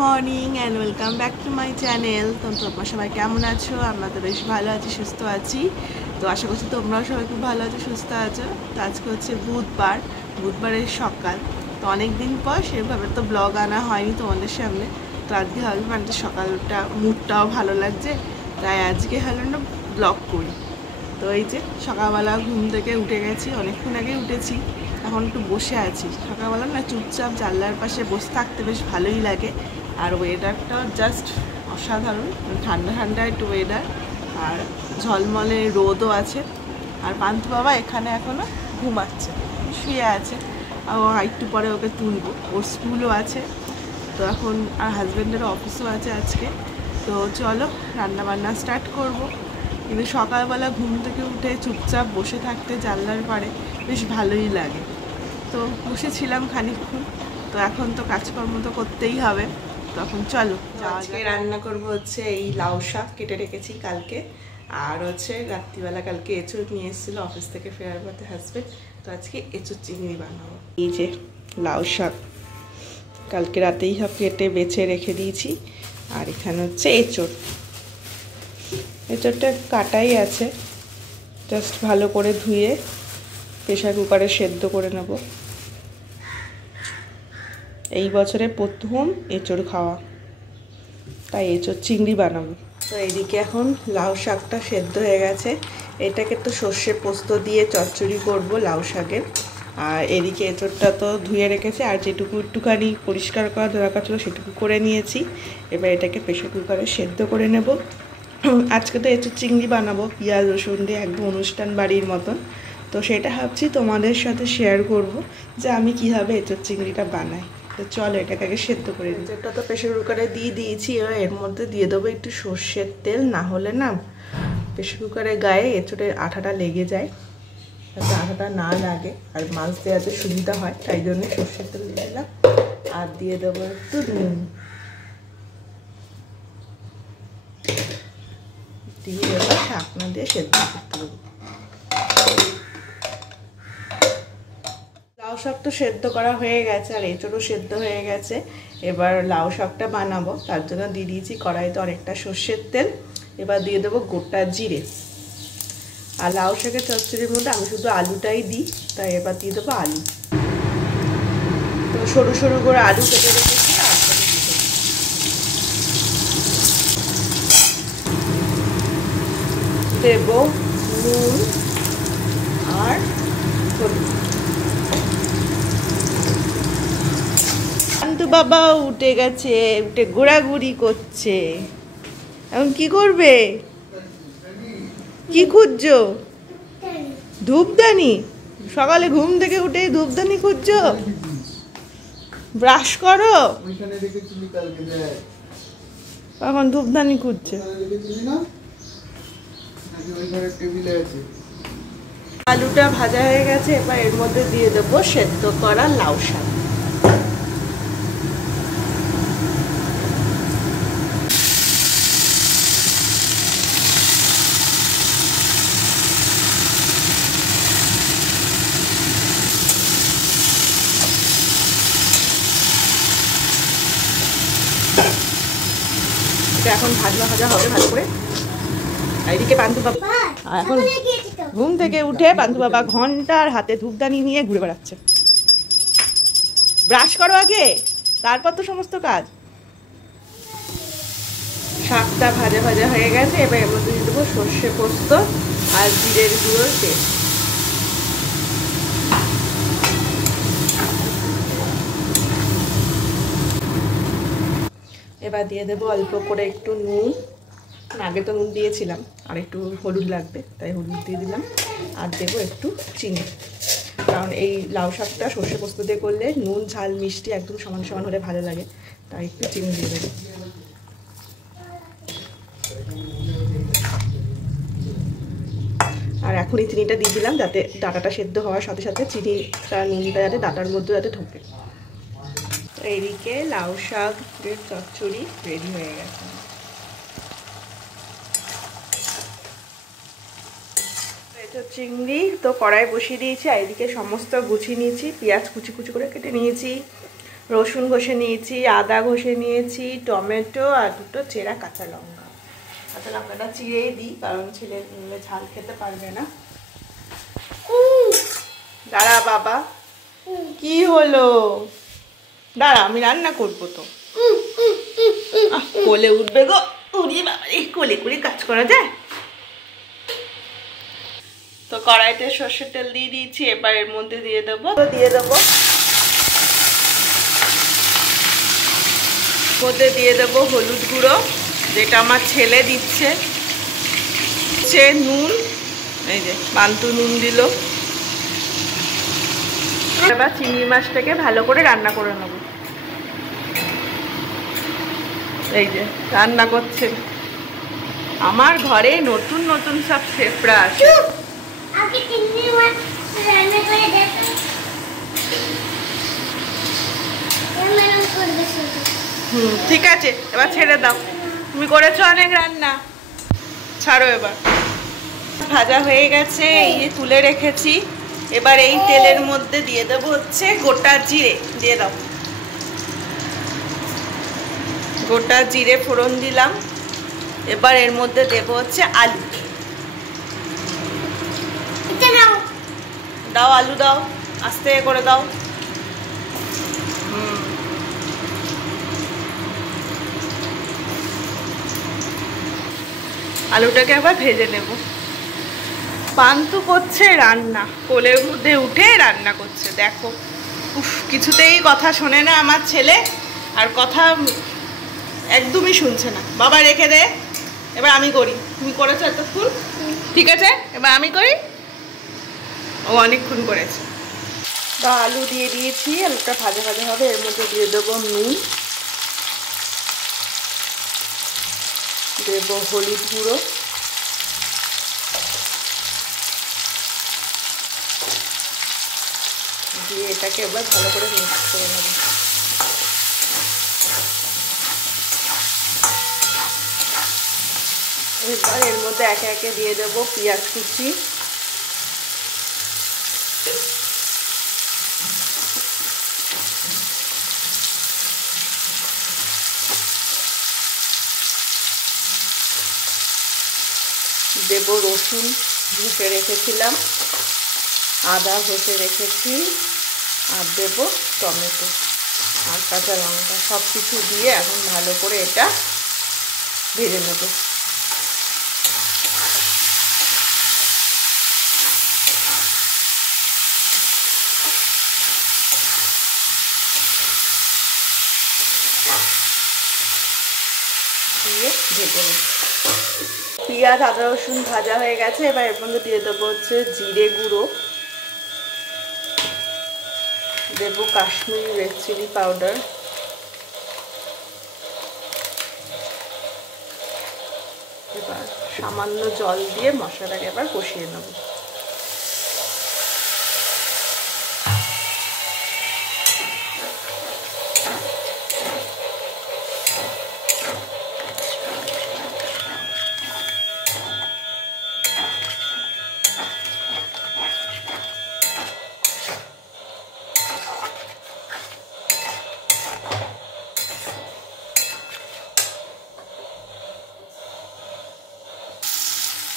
Morning and welcome back to my channel. তো তোমরা সবাই কেমন আছো? আমরা তো বেশ ভালো আছি, সুস্থ আছি। তো আশা করছি তোমরাও সবাই খুব ভালো আছো, সুস্থ আছো। তো আজকে হচ্ছে বুধবারের সকাল। তো অনেক দিন পর সেভাবে তো ব্লগ আনা হয়নি তোমাদের সামনে। তো আজকে ভাবলাম মানে সকালটা মুডটাও ভালো লাগছে, তাই আজকে হলো না ব্লগ করি। তো এই যে সকালবেলা ঘুম থেকে উঠে গেছি, অনেকক্ষণ আগে উঠেছি, এখন একটু বসে আছি। সকালবেলা না চুপচাপ জানলার পাশে বসে থাকতে বেশ ভালোই লাগে। আর ওয়েদারটাও জাস্ট অসাধারণ, ঠান্ডা ঠান্ডা একটু ওয়েদার, আর ঝলমলে রোদও আছে। আর পান্থ বাবা এখানে এখনও ঘুমাচ্ছে, শুয়ে আছে। আর একটু পরে ওকে তুলবো, ওর স্কুলও আছে। তো এখন আর হাজব্যান্ডেরও অফিসও আছে আজকে। তো চলো রান্নাবান্না স্টার্ট করব। কিন্তু সকালবেলা ঘুম থেকে উঠে চুপচাপ বসে থাকতে জানলার পাড়ে বেশ ভালোই লাগে। তো বসেছিলাম খানিকক্ষণ। তো এখন তো কাজকর্ম তো করতেই হবে, তখন চলো আজকে রান্না করব হচ্ছে এই লাউ শাক কেটে রেখেছি কালকে। আর হচ্ছে রাত্রিবেলা কালকে এঁচোড় নিয়ে এসেছিলো অফিস থেকে ফেরার পথে হাজবেন্ড। তো আজকে এঁচোড় চিংড়ি বানাবো। এই যে লাউ শাক কালকে রাতেই সব কেটে বেছে রেখে দিয়েছি। আর এখানে হচ্ছে এঁচোড়টা কাটাই আছে, জাস্ট ভালো করে ধুয়ে প্রেশার কুকারে সেদ্ধ করে নেব। এই বছরে প্রথম এঁচোড় খাওয়া, তাই এঁচোড় চিংড়ি বানাবো। তো এদিকে এখন লাউ শাকটা সেদ্ধ হয়ে গেছে। এটাকে তো সর্ষে পোস্ত দিয়ে চচ্চড়ি করব লাউ শাকের। আর এদিকে এঁচোড়টা তো ধুয়ে রেখেছে, আর যেটুকু একটুখানি পরিষ্কার করা দরকার ছিল সেটুকু করে নিয়েছি। এবার এটাকে প্রেশার কুকারে সেদ্ধ করে নেব। আজকে তো এঁচোড় চিংড়ি বানাবো পেঁয়াজ রসুন দিয়ে, একদম অনুষ্ঠান বাড়ির মতন। তো সেটা ভাবছি তোমাদের সাথে শেয়ার করব যে আমি কীভাবে এঁচোড় চিংড়িটা বানাই। তো চলো এটাকে আগে সেদ্ধ করে দিই। এঁচোড়টা তো প্রেশার কুকারে দিয়ে দিয়েছি, এবার এর মধ্যে দিয়ে দেবো একটু সর্ষের তেল, না হলে না প্রেশার কুকারের গায়ে এঁচোড়ের আঠাটা লেগে যায়, যাতে আঠাটা না লাগে আর মাছ দেওয়াতে সুবিধা হয়, তাই জন্য সর্ষের তেল দিয়ে দিলাম। আর দিয়ে দেবো একটু নুন, দিয়ে এবার ঢাকনা দিয়ে সেদ্ধ করতে দেবো। লাউ শাক তো সেদ্ধ করা হয়ে গেছে, আর এঁচোড়ও সেদ্ধ হয়ে গেছে। এবার লাউ শাকটা বানাবো, তার জন্য দিয়ে দিয়েছি কড়াইতে অনেকটা সর্ষের তেল। এবার দিয়ে দেবো গোটা জিরে। আর লাউ শাকের চচ্চড়ির মধ্যে আমি শুধু আলুটাই দিই, তাই এবার দিয়ে দেবো আলু। তো সরু সরু করে আলু কেটে রেখেছি, আলুটাকে দিয়ে দেবো। দেবো নুন আর হলুদ। পান্তু বাবা উঠে গেছে, উঠে ঘোরাঘুরি করছে। এখন কি করবে? কি খুঁজছো? ধূপদানি? সকালে ঘুম থেকে উঠে ধূপদানি খুঁজছো? ব্রাশ করো। এখন ধূপদানি খুঁজছে। আলুটা ভাজা হয়ে গেছে, এবার এর মধ্যে দিয়ে দেবো সেদ্ধ করা লাউ শাক। এখন ভাজা ভাজা হবে ভালো করে। এদিকে পান্তু বাবা এখন ঘুম থেকে উঠে পান্তু বাবা ঘন্টার হাতে ধূপদানি নিয়ে ঘুরে বেড়াচ্ছে। ব্রাশ করো আগে, তারপর তো সমস্ত কাজ। শাকটা ভাজা ভাজা হয়ে গেছে, এবার এর মধ্যে দিয়ে দেবো সর্ষে পোস্ত আর জিরের গুঁড়োর তেল। এবার দিয়ে দেবো অল্প করে একটু নুন, আগে তো নুন দিয়েছিলাম, আর একটু হলুদ লাগবে তাই হলুদ দিয়ে দিলাম। আর দেবো একটু চিনি, কারণ এই লাউ শাকটা সর্ষে পোস্ত দিয়ে করলে নুন ঝাল মিষ্টি একদম সমান সমান হলে ভালো লাগে, তাই একটু চিনি দিয়ে দেবো। আর এখন এই চিনিটা দিয়ে দিলাম যাতে ডাঁটাটা সেদ্ধ হওয়ার সাথে সাথে চিনিটা নুনটা যাতে ডাঁটার মধ্যে যাতে ঢোকে। এইদিকে লাউ শাকের চচ্চড়ি রেডি হয়ে গেছে। চিংড়ি তো কড়াই বসিয়ে দিয়েছি, আর এদিকে সমস্ত গুছিয়ে নিয়েছি। পেঁয়াজ কুচি কুচি করে কেটে নিয়েছি, রসুন ঘষে নিয়েছি, আদা ঘষে নিয়েছি, টমেটো আর দুটো চেরা কাঁচা লঙ্কা। কাঁচা লঙ্কাটা চিড়েই দিই কারণ ছেলে ঝাল খেতে পারবে না। দাঁড়া বাবা, কি হলো? দাঁড়া, আমি রান্না করবো তো। কোলে উঠবে গো, উড়িয়ে বাবা, এই কোলে করে কাজ করা যায়? তো কড়াইতে সর্ষের তেল দিয়ে দিয়েছি, এবার এর মধ্যে দিয়ে দেবো হলুদ গুঁড়ো, যেটা আমার ছেলে দিচ্ছে, নুন, এই যে পান্তু নুন দিল। এবার চিংড়ি মাছটাকে ভালো করে রান্না করে নেব। এই যে রান্না করছে আমার ঘরে নতুন নতুন সব শেফরা আছে। ঠিক আছে, এবার ছেড়ে দাও, তুমি করেছো অনেক রান্না, ছাড়ো এবার। ভাজা হয়ে গেছে, এই যে তুলে রেখেছি। এবার এই তেলের মধ্যে দিয়ে দেবো হচ্ছে গোটা জিরে, দিয়ে দাও। গোটা জিরে ফোড়ন দিলাম। এবার এর মধ্যে দেবো হচ্ছে আলু, দাও আলু দাও, আস্তে করে দাও। আলুটাকে আবার ভেজে নেব। পান্তু করছে রান্না, কোলের মধ্যে উঠে রান্না করছে, দেখো। উফ, কিছুতেই কথা শোনে না আমার ছেলে, আর কথা একদমই শুনছে না। বাবা রেখে দে, এবার আমি করি। তুমি করেছো এতক্ষণ, ঠিক আছে, এবার আমি করি। ও অনেকক্ষণ করেছে। বা আলু দিয়ে দিয়েছি, আলুটা ভাজা ভাজা হবে। এর মধ্যে দিয়ে দেবো নুন, দেবো হলুদ গুঁড়ো, দিয়ে এটাকে এবার ভালো করে মিক্স করে নেব। এবার এর মধ্যে একে একে দিয়ে দেবো পেঁয়াজ কুচি, দেবো রসুন ঘষে রেখেছিলাম, আদা ঘষে রেখেছি, আর দেবো টমেটো আর কাঁচা লঙ্কা। সব কিছু দিয়ে এখন ভালো করে এটা ভেজে নেব। দিয়ে ভেজে নেব। পেঁয়াজ আদা রসুন ভাজা হয়ে গেছে। এবার এর মধ্যে দিয়ে দেবো হচ্ছে জিরে গুঁড়ো, দেবো কাশ্মীরি রেড চিলি পাউডার, এবার সামান্য জল দিয়ে মশলাটাকে এবার কষিয়ে নেব।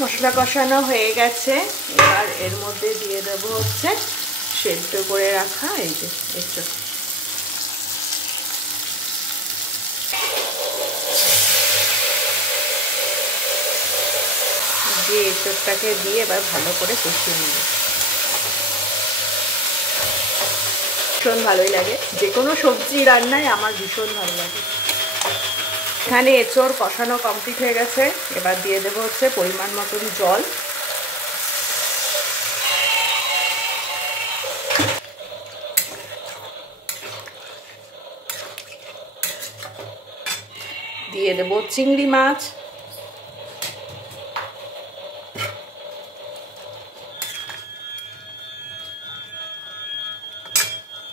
মশলা কষানো হয়ে গেছে। এবার এর মধ্যে দিয়ে দেবো হচ্ছে সেদ্ধ করে রাখা এই যে এঁচোড়। দিয়ে এঁচোড়টাকে দিয়ে এবার ভালো করে কষিয়ে নেব। ভীষণ ভালোই লাগে, যে কোনো সবজি রান্নায় আমার ভীষণ ভালো লাগে। এখানে এঁচোড় কষানো কমপ্লিট হয়ে গেছে। এবার দিয়ে দেবো হচ্ছে পরিমাণ মতন জল। দিয়ে দেবো চিংড়ি মাছ,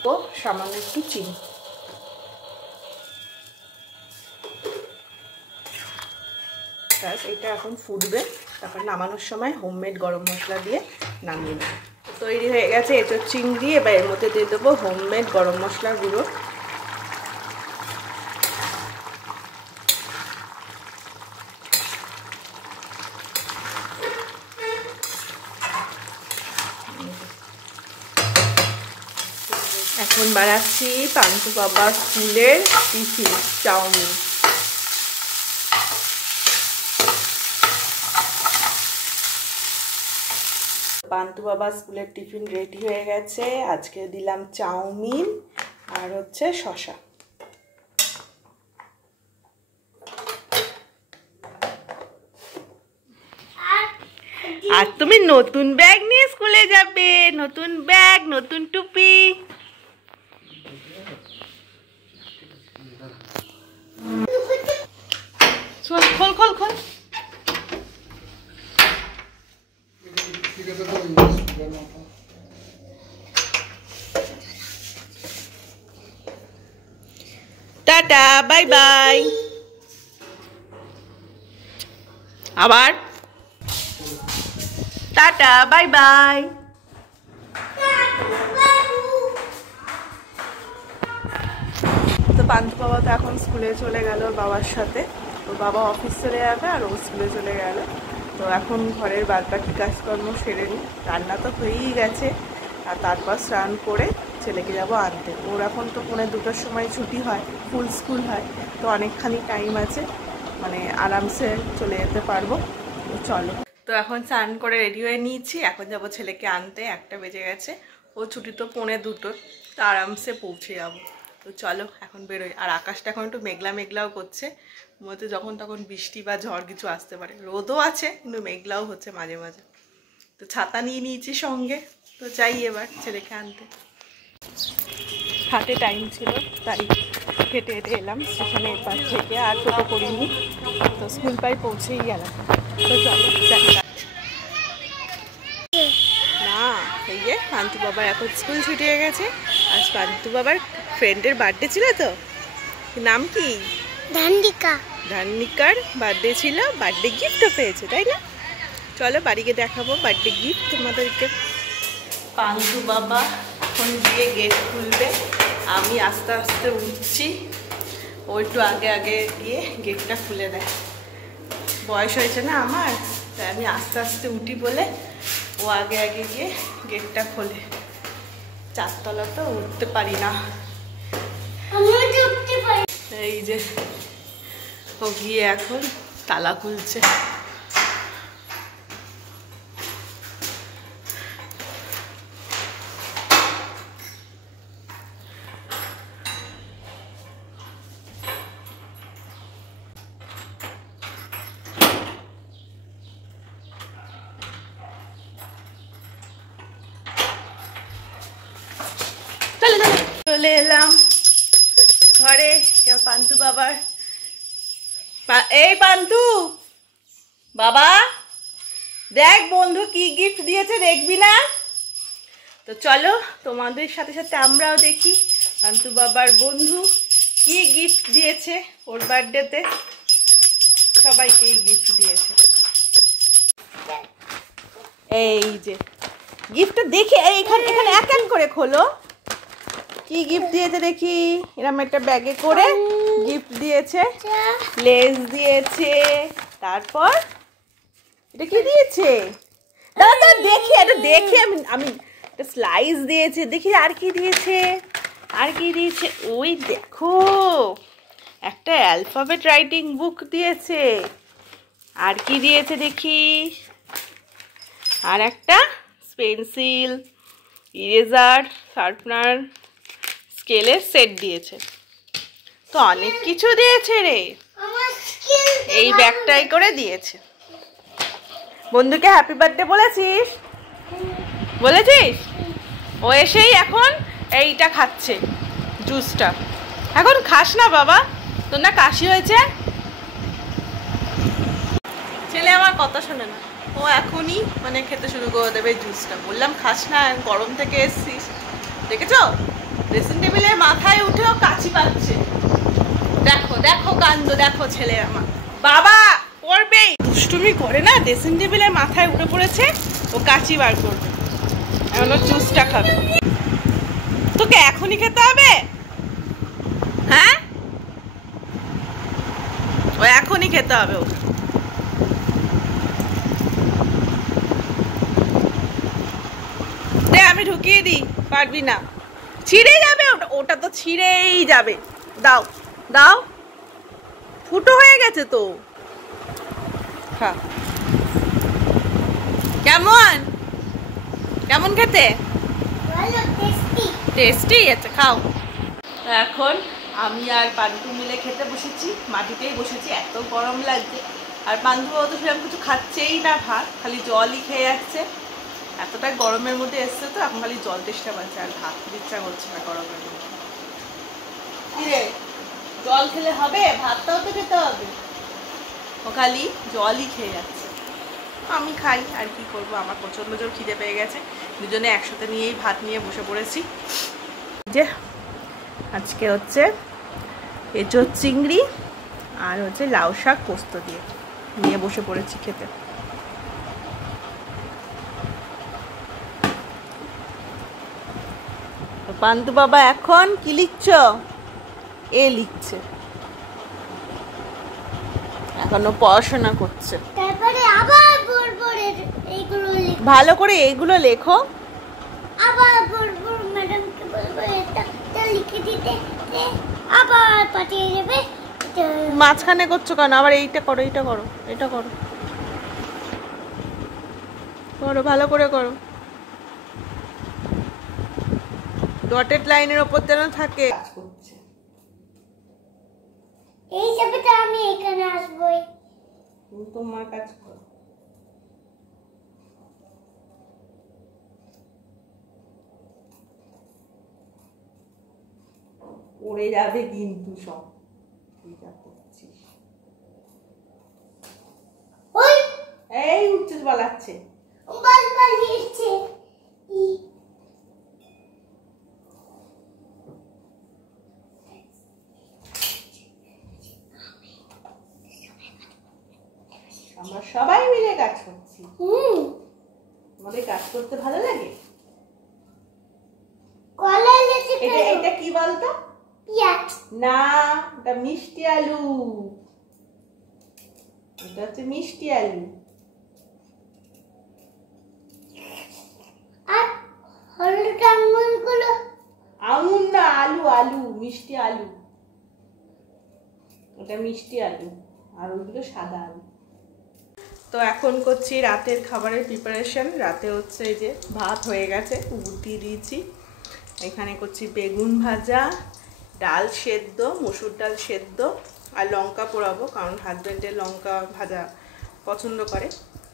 ও সামান্য একটু চিনি। এটা এখন ফুটবে, তারপর নামানোর সময় হোমমেড গরম মশলা দিয়ে নামিয়ে নেব। তৈরি হয়ে গেছে এঁচোড় চিংড়ি। এবার এর মধ্যে দিয়ে দেবো হোমমেড গরম মশলার গুঁড়ো। এখন বানাচ্ছি পান্তু বাবা স্কুলের টিফিন চাউমিন। পান্তু বাবা স্কুলের টিফিন রেডি হয়ে গেছে। আজকে দিলাম চাউমিন আর হচ্ছে শসা। আর তুমি নতুন ব্যাগ নিয়ে স্কুলে যাবে, নতুন ব্যাগ, নতুন টুপি। খোল খোল খোল। Tata, bye bye. আবার টাটা, বাই বাই। তো পান্তু বাবা তো এখন স্কুলে চলে গেল বাবার সাথে। তো বাবা অফিস চলে যাবে আর ও স্কুলে চলে গেল। তো এখন ঘরের বাদবাকি কাজকর্ম সেরে নিই। রান্না তো হয়েই গেছে, আর তারপর স্নান করে ছেলেকে যাবো আনতে। ওর এখন তো 2:45 সময় ছুটি হয়, ফুল স্কুল হয়, তো অনেকখানি টাইম আছে, মানে আরামসে চলে যেতে পারবো। তো চলো। তো এখন স্নান করে রেডি হয়ে নিয়েছি, এখন যাবো ছেলেকে আনতে। 1টা বেজে গেছে, ও ছুটি তো 2:45, তো আরামসে পৌঁছে যাবো। তো চলো এখন বেরোই। আর আকাশটা এখন একটু মেঘলা মেঘলাও করছে, মধ্যে যখন তখন বৃষ্টি বা ঝড় কিছু আসতে পারে। রোদও আছে কিন্তু মেঘলাও হচ্ছে মাঝে মাঝে। তো ছাতা নিয়ে নিয়েছি সঙ্গে। তো যাই এবার ছেলেকে আনতে। হাতে টাইম ছিল তাই হেঁটে হেঁটে এলাম স্টেশনে এপার থেকে, আর টোটো করিনি। তো স্কুল পাই পৌঁছেই গেলাম। তো চলো যাই। না, এই যে পান্তু বাবার এখন স্কুল ছুটি হয়ে গেছে। আজ পান্তু বাবার ফ্রেন্ডের বার্থডে ছিল। তো নাম কি? ধান্নিকা। ধান্নিকার বার্থডে ছিল, বার্থডে গিফটও পেয়েছে, তাই না? চলো বাড়িকে দেখাবো বার্থডে গিফট তোমাদেরকে। পান্তু বাবা এখন গিয়ে গেট খুলবে, আমি আস্তে আস্তে উঠছি। ও একটু আগে আগে গিয়ে গেটটা খুলে দেয়। বয়স হয়েছে না আমার, তাই আমি আস্তে আস্তে উঠি বলে ও আগে আগে গিয়ে গেটটা খোলে। 4তলা তো উঠতে পারি না। এই যে ও গিয়ে এখন তালা খুলছে। চলে এলাম ঘরে। পান্তু বাবার, এই পান্তু বাবা দেখ বন্ধু কি গিফট দিয়েছে, দেখবি না? তো চলো তোমাদের সাথে সাথে আমরাও দেখি পান্তু বাবার বন্ধু কি গিফট দিয়েছে ওর বার্থডেতে। সবাইকে গিফট দিয়েছে। এই যে গিফটটা দেখে এখানে এখানে এক এক করে খোলো। কি গিফট দিয়েছে দেখি। এরকম একটা ব্যাগে করে গিফট দিয়েছে, লেস দিয়েছে, তারপর এটা কি দিয়েছে দাদা দেখি, এটা দেখে আমি একটা স্লাইস দিয়েছে। দেখি আর কি দিয়েছে, আর কি দিয়েছে। ওই দেখো একটা অ্যালফাবেট রাইটিং বুক দিয়েছে। আর কি দিয়েছে দেখি, আর একটা পেন্সিল, ইরেজার, শার্পনার, স্কেলের সেট দিয়েছে। তো অনেক কিছু দিয়েছে রে। এই ব্যাগটাই করে দিয়েছে। বন্ধুকে হ্যাপি বার্থডে বলেছিস? বলেছিস? ও এসেই এখন এইটা খাচ্ছে, জুসটা। এখন খাস না বাবা, তোর না কাশি হয়েছে। ছেলে আমার কথা শোনে না, ও এখনই মানে খেতে শুরু করে দেবে জুসটা। বললাম খাস না, গরম থেকে এসছিস। দেখেছো ড্রেসিং টেবিলের মাথায় উঠেও কাচি পাচ্ছে। দেখো দেখো কাণ্ড, দেখো ছেলে আমার। বাবা পড়বেই, দুষ্টুমি করে না, ড্রেসিং টেবিলের মাথায় উঠে পড়েছে, ও কাচি বার করবে। এখন ও জুসটা খাবে। তোকে এখনই খেতে হবে? হ্যাঁ, ও এখনই খেতে হবে। ও দে, আমি ঢুকিয়ে দিই। পারবি না, ছিঁড়ে যাবে ওটা, ওটা তো ছিঁড়েই যাবে। দাও দাও, ফুটো হয়ে গেছে তো। হ্যাঁ, কেমন কেমন খেতে? টেস্টি আছে, খাও। এখন আমি আর পান্টু মিলে খেতে বসেছি, মাটিতেই বসেছি, এত গরম লাগছে। আর পান্টু তো সেরকম কিছু খাচ্ছেই না, ভাত খালি জলই খেয়ে যাচ্ছে। এতটা গরমের মধ্যে এসছে তো এখন খালি জল তেষ্টা পাচ্ছে, আর ভাত খেতে ইচ্ছা করছে না গরমের মধ্যে। কিরে, জল খেলে হবে? ভাতটাও তো খেতে হবে। ও খালি জলই খেয়ে যাচ্ছে। আমি খাই, আর কি করবো, আমার প্রচণ্ড জোর খিদে পেয়ে গেছে। দুজনে একসাথে নিয়েই ভাত নিয়ে বসে পড়েছি। যে আজকে হচ্ছে এঁচোড় চিংড়ি আর হচ্ছে লাউ শাক পোস্ত দিয়ে নিয়ে বসে পড়েছি খেতে। পান্তু বাবা এখন কি লিখছ? এ লিখছে, এখনো পড়াশোনা করছে। তারপরে আবার বলবো এইগুলো লিখো, ভালো করে এইগুলো লেখো। আবার বলবো ম্যাডামকে, বলবো এটা লিখে দিতে, আবার পাঠিয়ে দেবে। মাঝখানে করছো কেন? আবার এইটা করো, এইটা করো, এটা করো, করো ভালো করে করো। ডটেড লাইনের ওপর যেন থাকে। এই চাবিটা আমি এখানে আসবই। তোমার কাজ করো। পড়ে যাবে কিন্তু সব। তুই যা করছিস, ওই এই উচ্চে বলাচ্ছে, বল পালিয়েছে। আমরা সবাই মিলে কাজ করছি। আমাদের কাজ করতে ভালো লাগে। কলা লেচে এটা এটা কি বলতো? পেঁয়াজ না, এটা মিষ্টি আলু। এটা হচ্ছে মিষ্টি আলু। আর হলুদ আঙুরগুলো, আঙুর না, আলু, আলু, মিষ্টি আলু। এটা মিষ্টি আলু আর ওইগুলো সাদা আলু। তো এখন করছি রাতের খাবারের প্রিপারেশন। রাতে হচ্ছে এই যে ভাত হয়ে গেছে, দিয়ে দিয়েছি। এখানে করছি বেগুন ভাজা, ডাল সেদ্ধ, মসুর ডাল সেদ্ধ, আর লঙ্কা পোড়াবো, কারণ হাজব্যান্ডের লঙ্কা ভাজা পছন্দ করে।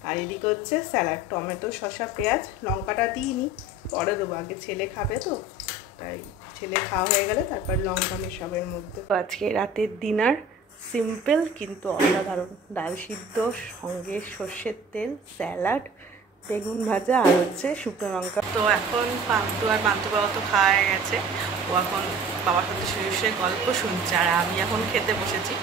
আর এদিকে হচ্ছে স্যালাড, টমেটো, শসা, পেঁয়াজ। লঙ্কাটা দিইনি, পরে দেবো, আগে ছেলে খাবে তো, তাই ছেলে খাওয়া হয়ে গেলে তারপর লঙ্কা মেশাবের মধ্যে। তো আজকে রাতের ডিনার সিম্পল কিন্তু অসাধারণ। ডাল সিদ্ধ, সঙ্গে সর্ষের তেল, স্যালাড, বেগুন ভাজা আর হচ্ছে শুকনো লঙ্কা। তো এখন পান্তু আর পান্তু বাবা তো খাওয়া হয়ে গেছে, ও এখন বাবার সাথে শুয়ে শুয়ে গল্প শুনছে, আর আমি এখন খেতে বসেছি।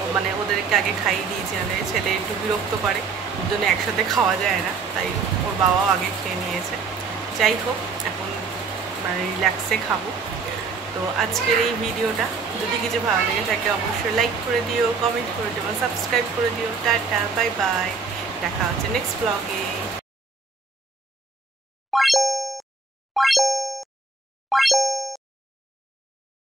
ও মানে ওদেরকে আগে খাইয়ে দিয়েছি, মানে ছেলে একটু বিরক্ত করে, দুজনে একসাথে খাওয়া যায় না, তাই ওর বাবাও আগে খেয়ে নিয়েছে। যাই হোক, এখন মানে রিল্যাক্সে খাবো। তো আজকের এই ভিডিওটা যদি কিছু ভালো লেগে থাকে অবশ্যই লাইক করে দিও, কমেন্ট করে দিও, সাবস্ক্রাইব করে দিও। টাটা, বাই বাই, দেখা হচ্ছে নেক্সট ব্লগে।